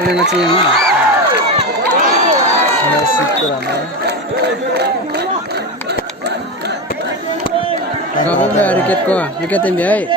Kalian kecil yang mana? Messi kurangnya. Kau beli riket kau, riket yang biaya.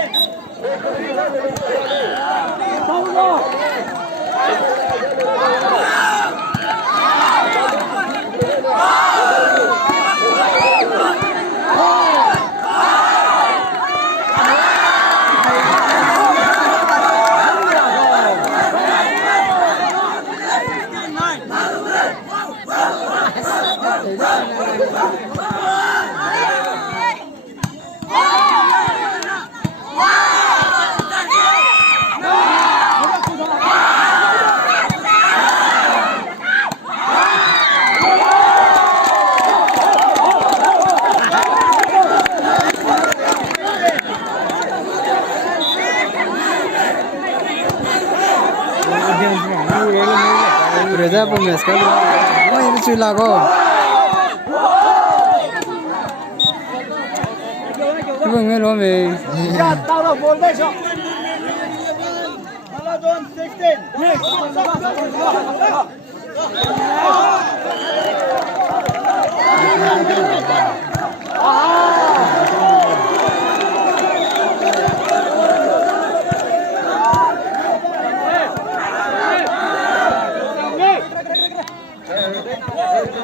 Reza pemes kan? Oh ini cila kok. Ibu ngel wame. Ya, taruh bol besok. Kalau don 16.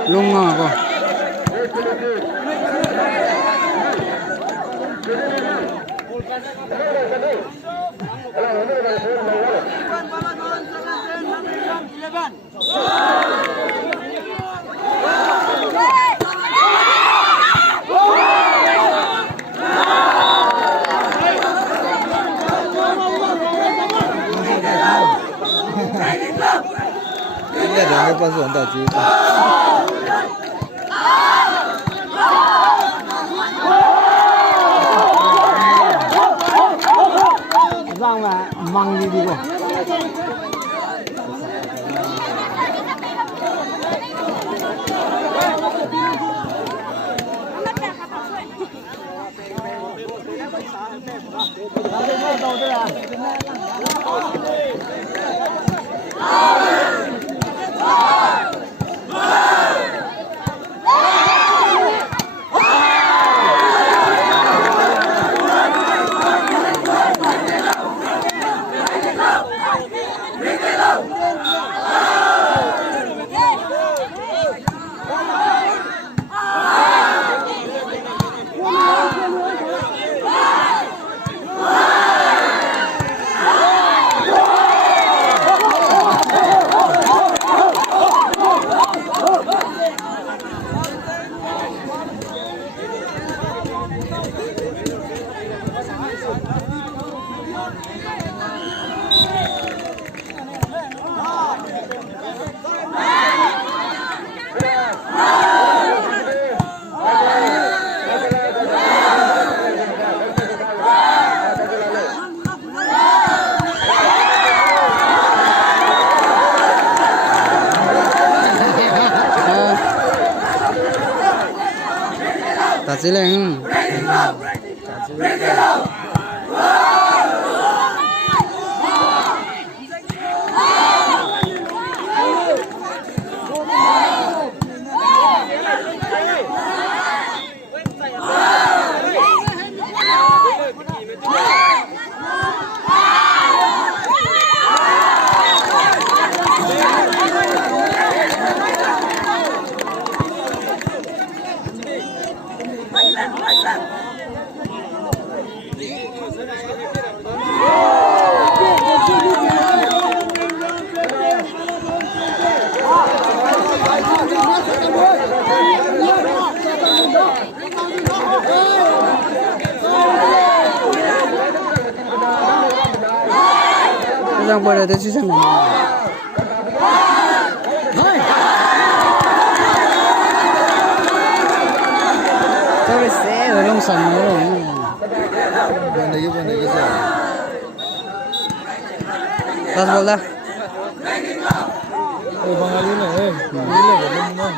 Lunga kok.应该两个半是很大局。让来忙的这个。Tak sileng. Yang pada tu sih sama. Tapi saya belum sama. Bukan lagi sih. Tas bola. Bang Ali ni, ini belum.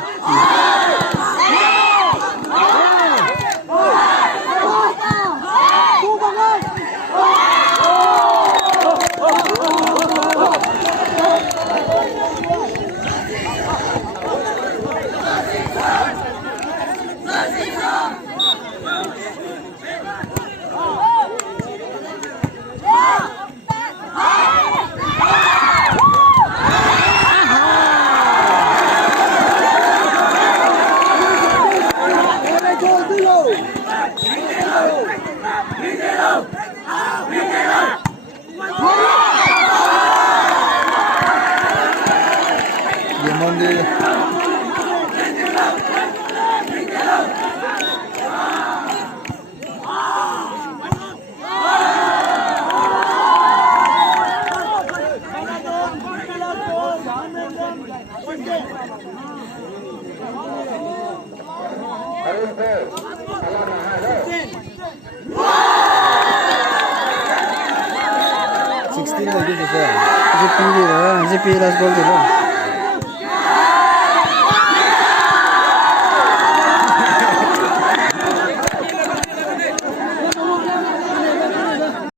16 lagi tu saya. GP last goal dilo.